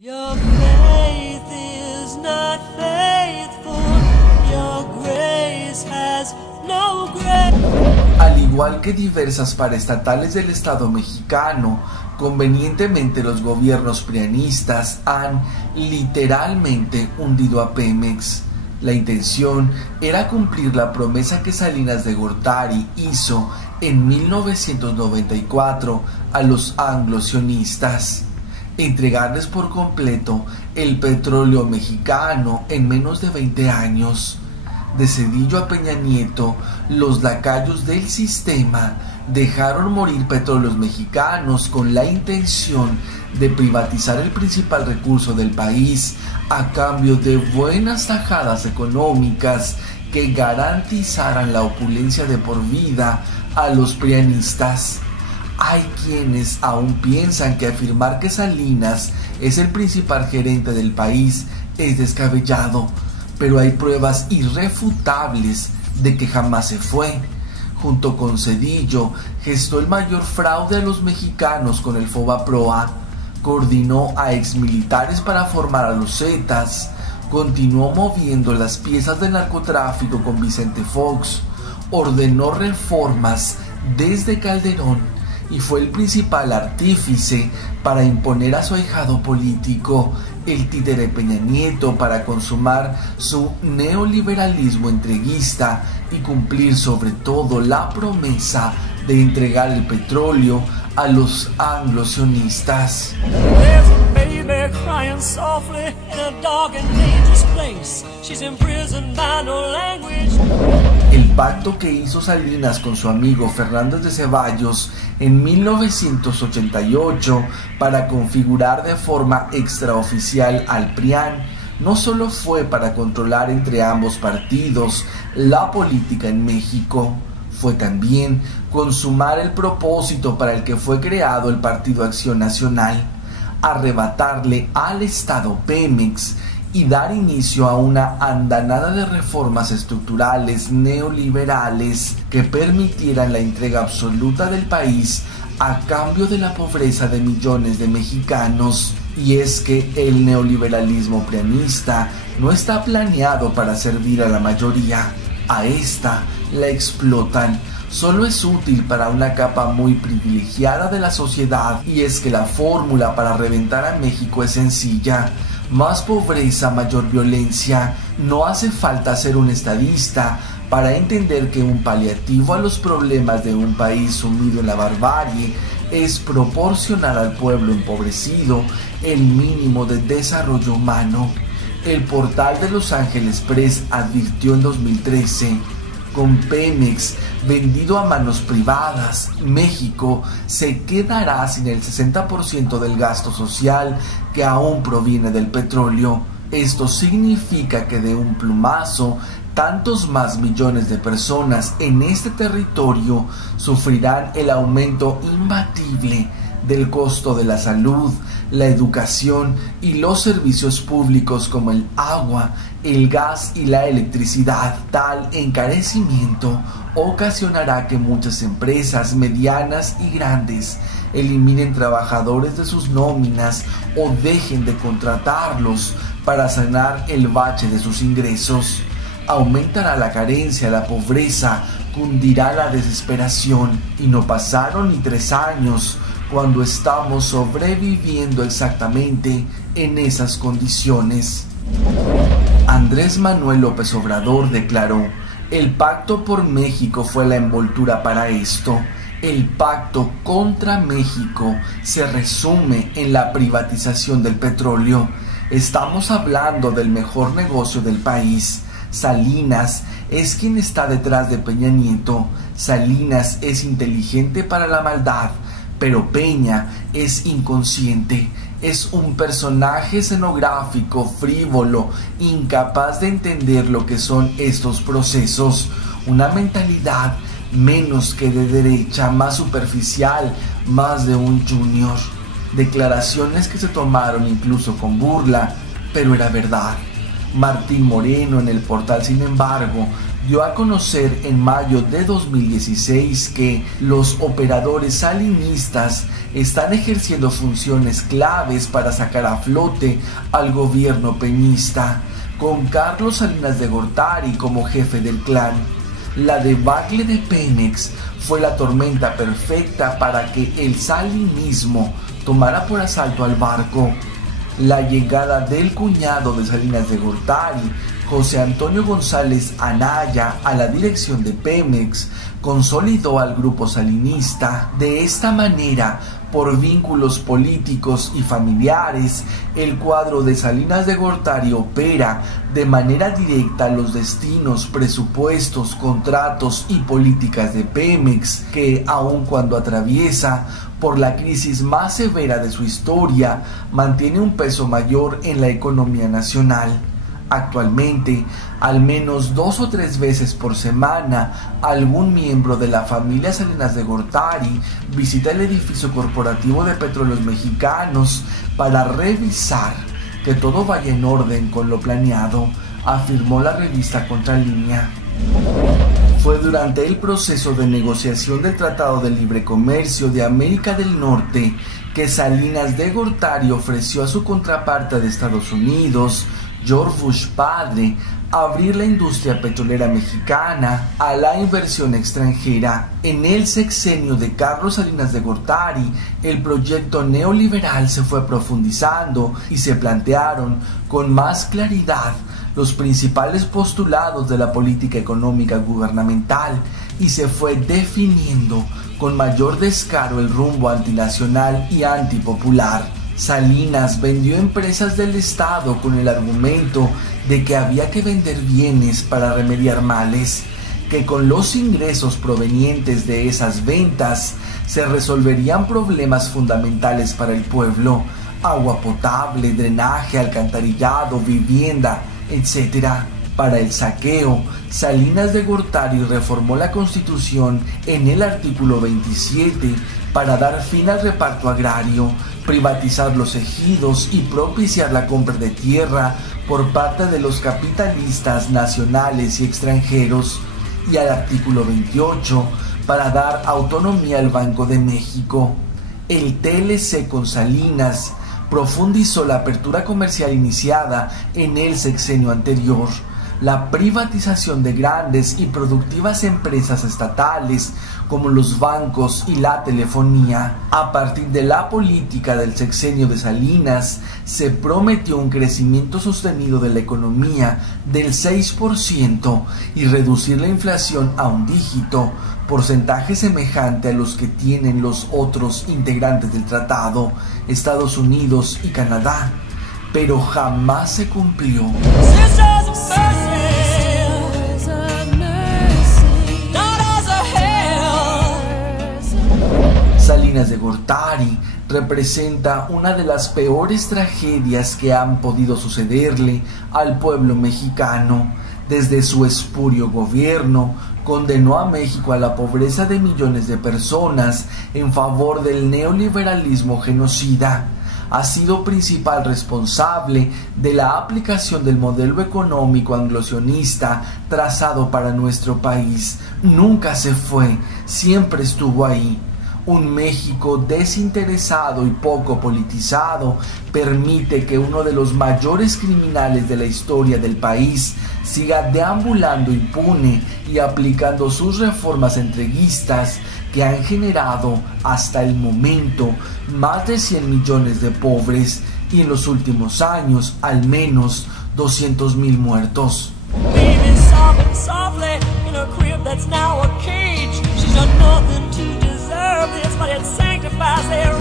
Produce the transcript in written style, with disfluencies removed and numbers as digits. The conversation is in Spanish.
Your faith is not faithful, your grace has no grace. Al igual que diversas paraestatales del Estado mexicano, convenientemente los gobiernos prianistas han literalmente hundido a Pemex. La intención era cumplir la promesa que Salinas de Gortari hizo en 1994 a los anglo-sionistas: entregarles por completo el petróleo mexicano en menos de 20 años. De Zedillo a Peña Nieto, los lacayos del sistema dejaron morir petróleos mexicanos con la intención de privatizar el principal recurso del país a cambio de buenas tajadas económicas que garantizaran la opulencia de por vida a los prianistas. Hay quienes aún piensan que afirmar que Salinas es el principal gerente del país es descabellado, pero hay pruebas irrefutables de que jamás se fue. Junto con Zedillo, gestó el mayor fraude a los mexicanos con el FOBAPROA, coordinó a exmilitares para formar a los Zetas, continuó moviendo las piezas del narcotráfico con Vicente Fox, ordenó reformas desde Calderón y fue el principal artífice para imponer a su ahijado político, el títere Peña Nieto, para consumar su neoliberalismo entreguista y cumplir sobre todo la promesa de entregar el petróleo a los anglo-sionistas. El pacto que hizo Salinas con su amigo Fernández de Ceballos en 1988 para configurar de forma extraoficial al PRIAN no solo fue para controlar entre ambos partidos la política en México, fue también consumar el propósito para el que fue creado el Partido Acción Nacional: arrebatarle al Estado Pemex y dar inicio a una andanada de reformas estructurales neoliberales que permitieran la entrega absoluta del país a cambio de la pobreza de millones de mexicanos. Y es que el neoliberalismo prianista no está planeado para servir a la mayoría. A esta la explotan. Solo es útil para una capa muy privilegiada de la sociedad, y es que la fórmula para reventar a México es sencilla: más pobreza, mayor violencia. No hace falta ser un estadista para entender que un paliativo a los problemas de un país sumido en la barbarie es proporcionar al pueblo empobrecido el mínimo de desarrollo humano. El portal de Los Ángeles Press advirtió en 2013: con Pemex vendido a manos privadas, México se quedará sin el 60% del gasto social que aún proviene del petróleo. Esto significa que de un plumazo, tantos más millones de personas en este territorio sufrirán el aumento imbatible del costo de la salud, la educación y los servicios públicos como el agua, el gas y la electricidad. Tal encarecimiento ocasionará que muchas empresas medianas y grandes eliminen trabajadores de sus nóminas o dejen de contratarlos para sanar el bache de sus ingresos. Aumentará la carencia, la pobreza, cundirá la desesperación, y no pasaron ni 3 años cuando estamos sobreviviendo exactamente en esas condiciones. Andrés Manuel López Obrador declaró: el pacto por México fue la envoltura para esto. El pacto contra México se resume en la privatización del petróleo. Estamos hablando del mejor negocio del país. Salinas es quien está detrás de Peña Nieto. Salinas es inteligente para la maldad, pero Peña es inconsciente. Es un personaje escenográfico, frívolo, incapaz de entender lo que son estos procesos. Una mentalidad menos que de derecha, más superficial, más de un junior. Declaraciones que se tomaron incluso con burla, pero era verdad. Martín Moreno, en el portal Sin Embargo, dio a conocer en mayo de 2016 que los operadores salinistas están ejerciendo funciones claves para sacar a flote al gobierno peñista, con Carlos Salinas de Gortari como jefe del clan. La debacle de Pemex fue la tormenta perfecta para que el salinismo tomara por asalto al barco. La llegada del cuñado de Salinas de Gortari, José Antonio González Anaya, a la dirección de Pemex, consolidó al grupo salinista. De esta manera, por vínculos políticos y familiares, el cuadro de Salinas de Gortari opera de manera directa los destinos, presupuestos, contratos y políticas de Pemex, que aun cuando atraviesa por la crisis más severa de su historia, mantiene un peso mayor en la economía nacional. Actualmente, al menos 2 o 3 veces por semana, algún miembro de la familia Salinas de Gortari visita el edificio corporativo de Petróleos Mexicanos para revisar que todo vaya en orden con lo planeado, afirmó la revista Contralínea. Fue durante el proceso de negociación del Tratado de Libre Comercio de América del Norte que Salinas de Gortari ofreció a su contraparte de Estados Unidos, George Bush padre, abrir la industria petrolera mexicana a la inversión extranjera. En el sexenio de Carlos Salinas de Gortari, el proyecto neoliberal se fue profundizando y se plantearon con más claridad los principales postulados de la política económica gubernamental y se fue definiendo con mayor descaro el rumbo antinacional y antipopular. Salinas vendió empresas del Estado con el argumento de que había que vender bienes para remediar males, que con los ingresos provenientes de esas ventas se resolverían problemas fundamentales para el pueblo: agua potable, drenaje, alcantarillado, vivienda, etc. Para el saqueo, Salinas de Gortari reformó la Constitución en el artículo 27 para dar fin al reparto agrario, privatizar los ejidos y propiciar la compra de tierra por parte de los capitalistas nacionales y extranjeros, y al artículo 28 para dar autonomía al Banco de México. El TLC con Salinas profundizó la apertura comercial iniciada en el sexenio anterior, la privatización de grandes y productivas empresas estatales como los bancos y la telefonía. A partir de la política del sexenio de Salinas, se prometió un crecimiento sostenido de la economía del 6% y reducir la inflación a un dígito, porcentaje semejante a los que tienen los otros integrantes del tratado, Estados Unidos y Canadá, pero jamás se cumplió. Salinas de Gortari representa una de las peores tragedias que han podido sucederle al pueblo mexicano. Desde su espurio gobierno, condenó a México a la pobreza de millones de personas en favor del neoliberalismo genocida. Ha sido principal responsable de la aplicación del modelo económico anglosionista trazado para nuestro país. Nunca se fue, siempre estuvo ahí. Un México desinteresado y poco politizado permite que uno de los mayores criminales de la historia del país siga deambulando impune y aplicando sus reformas entreguistas que han generado hasta el momento más de 100 millones de pobres y en los últimos años al menos 200,000 muertos. But it sanctifies their